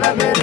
சிவபெருமானே அப்பா சிவபெருமானே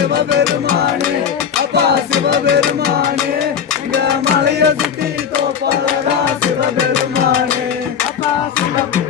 சிவபெருமானே அப்பா சிவபெருமானே இங்க மலைய சுத்தி தோப்பாளரா சிவபெருமானே. அப்பா சிவபெருமானே